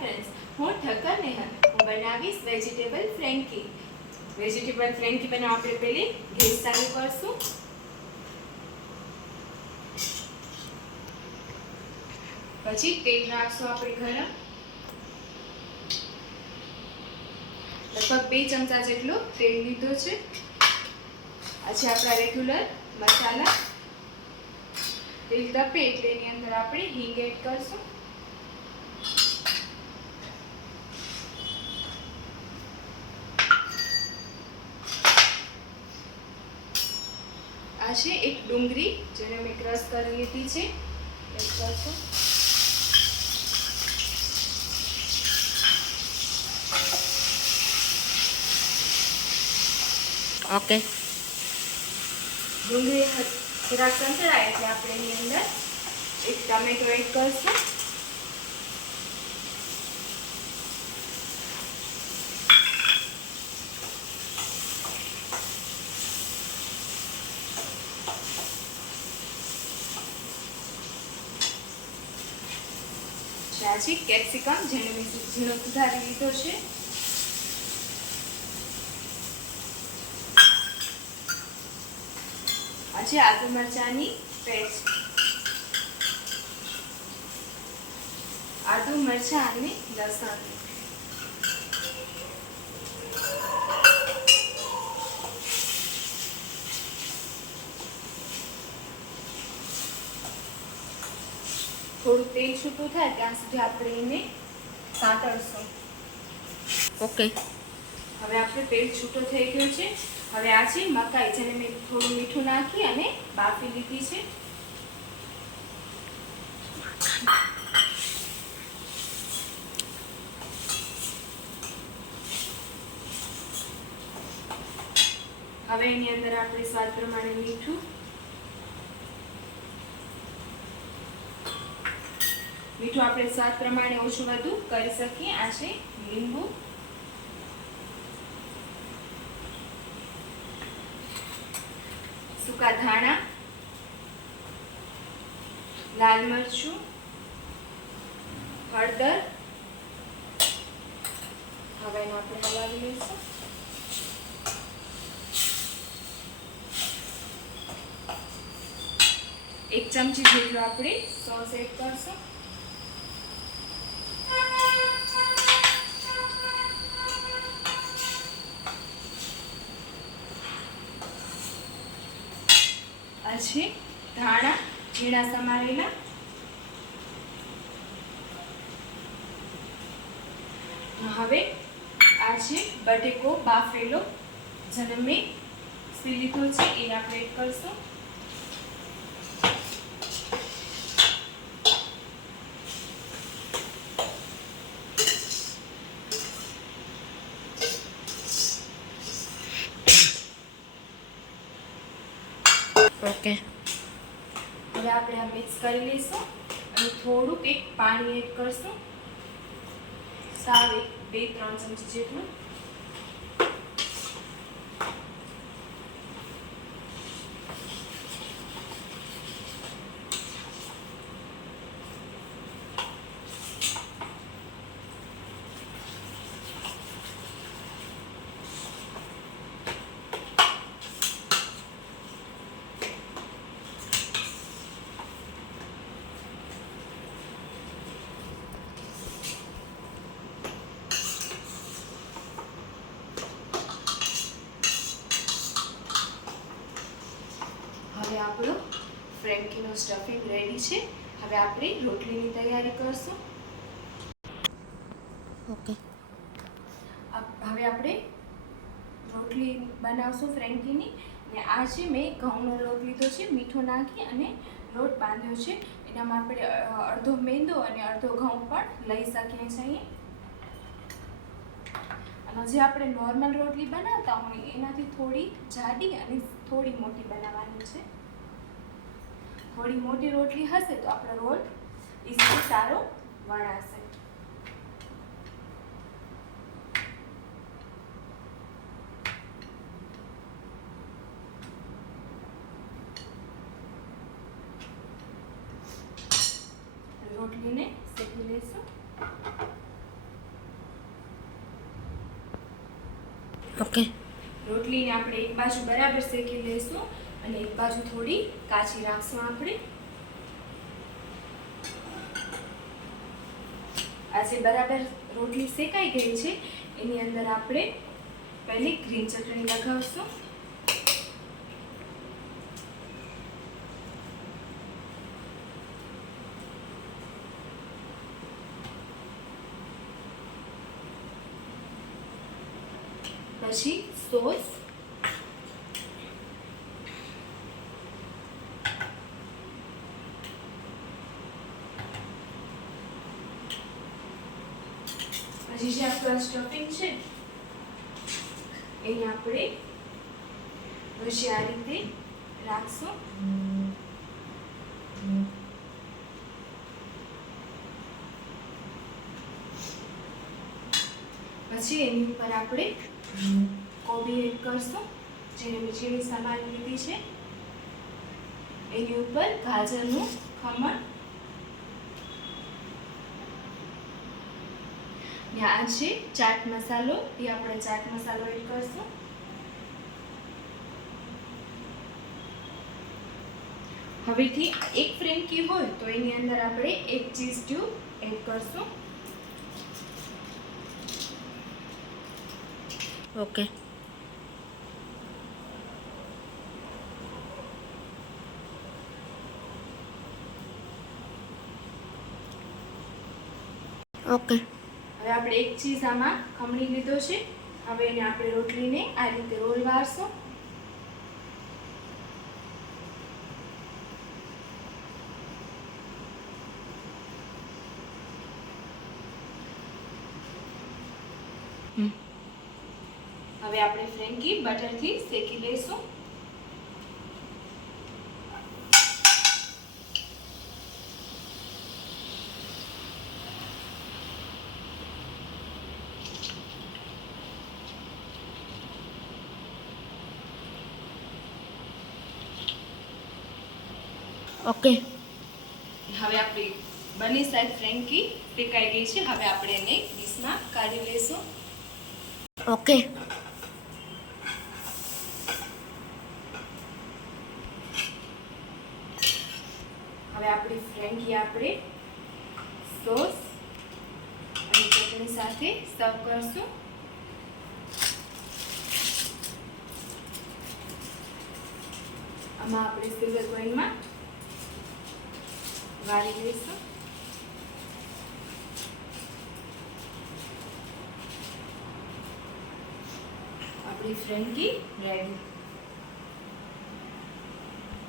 Friends, હું ઠક્કર નેહલ. હું બનાવીશ વેજીટેબલ ફ્રેન્કી. વેજીટેબલ ફ્રેન્કી બનાવવા આપણે પહેલી ગેસ ચાલુ કરશું. પછી તેલ નાખશું આપણે ગરમ. લગભગ 2 ચમચા જેટલું તેલ લીધું છે. આ છે આપણા રેગ્યુલર મસાલા. તેલ તપે એટલે એની અંદર આપણે હિંગ એડ કરશું. આ છે એક ડુંગળી જેને મેં ક્રશ કરી લીધી છે, એડ કરશું. ઓકે, ડુંગળી જરાક સંતળાય એટલે આપણે એની અંદર એક ટમેટો એડ કરશું. આ છે કેપ્સિકમ જેને મેં ઝીણો સુધારી લીધો છે. આ છે આદુ મરચાંની પેસ્ટ. આદુ મરચાં અને લસણ. થોડું તેલ છૂટું થાય ત્યાં સુધી આપણે એને સાંતળશું. ઓકે. હવે આપણે તેલ છૂટો થઈ ગયો છે. હવે આ છે મકાઈ જેને મેં થોડું મીઠું નાખી અને બાફી લીધી છે. હવે એની અંદર આપણે સ્વાદ પ્રમાણે મીઠું, આપણે સ્વાદ પ્રમાણે ઓછું વધુ કરી શકીએ. આ છે લીંબુ, સૂકા ધાણા, લાલ મરચું, હળદર. હવે એનો આપણે હલાવી લઈશું. એક ચમચી જેટલો આપણે સોસ એડ કરશું. આ છે ધાણા ઝીણા સમારેલા. હવે આ છે બટેકો બાફેલો જેને મેં પી લીધો છે, એ આપણે એડ કરશું. ઓકે. હવે આપણે આ મિક્સ કરી લઈશું અને થોડુંક એક પાણી એડ કરશું. સાવ 2-3 ચમચી જેટલું. હવે આપણો ફ્રેન્કીનો સ્ટફિંગ રેડી છે. હવે આપણે રોટલીની તૈયારી કરશું. ઓકે. હવે આપણે રોટલી બનાવશું ફ્રેન્કીની. ને આ છે મેં ઘઉંનો લોટ લીધો છે, મીઠો નાખી અને લોટ બાંધ્યો છે. એનામાં આપણે અડધો મેંદો અને અડધો ઘઉં પણ લઈ શકીએ છીએ. અને જે આપણે નોર્મલ રોટલી બનાવતા હોય એનાથી થોડી જાડી અને થોડી મોટી બનાવવાની છે. થોડી મોટી રોટલી હશે તો આપણો રોલ ઈઝી સારો વણાશે. રોટલીને શેકી લઈશું. ઓકે. રોટલીને આપણે એક બાજુ બરાબર શેકી લઈશું અને એક બાજુ થોડી કાચી રાખશું આપણે. આજે બરાબર રોટલી શેકાઈ ગઈ છે. એની અંદર આપણે પહેલી ગ્રીન ચટણી લગાવશું. પછી સોસ, પછી જે આપણું સ્ટફિંગ છે એને આપણે પછી આ રીતે રાખશું. પછી એની ઉપર આપણે કોબી એડ કરશું, જેને મેં ઝીણી સમારી લીધી છે. એની ઉપર ગાજરનું ખમણ ને આ છે ચાટ મસાલો, એ આપણે ચાટ મસાલો એડ કરશું. હવેથી એક ફ્રેન્કી હોય તો એની અંદર આપણે એક ચીઝ ક્યુબ એડ કરશું. ઓકે. ઓકે. હવે આપણે એક ચીઝ આમાં ખમણી લીધો છે. હવે એને આપણે રોટલીને આ રીતે રોલ વાળશું. હવે આપણે ફ્રેન્કી બટરથી શેકી લઈશું. ઓકે. હવે આપણી બંને સાઈડ ફ્રેન્કી શેકાઈ ગઈ છે. હવે આપણે એને ડીશમાં કાઢી લઈશું. ઓકે. હવે આપણી ફ્રેન્કી આપણે સોસ અને ચટણી સાથે સર્વ કરશું. આમાં આપણે સિલ્વર કોઇનમાં વાળી લઈશું. આપણી ફ્રેન્કી રેડી.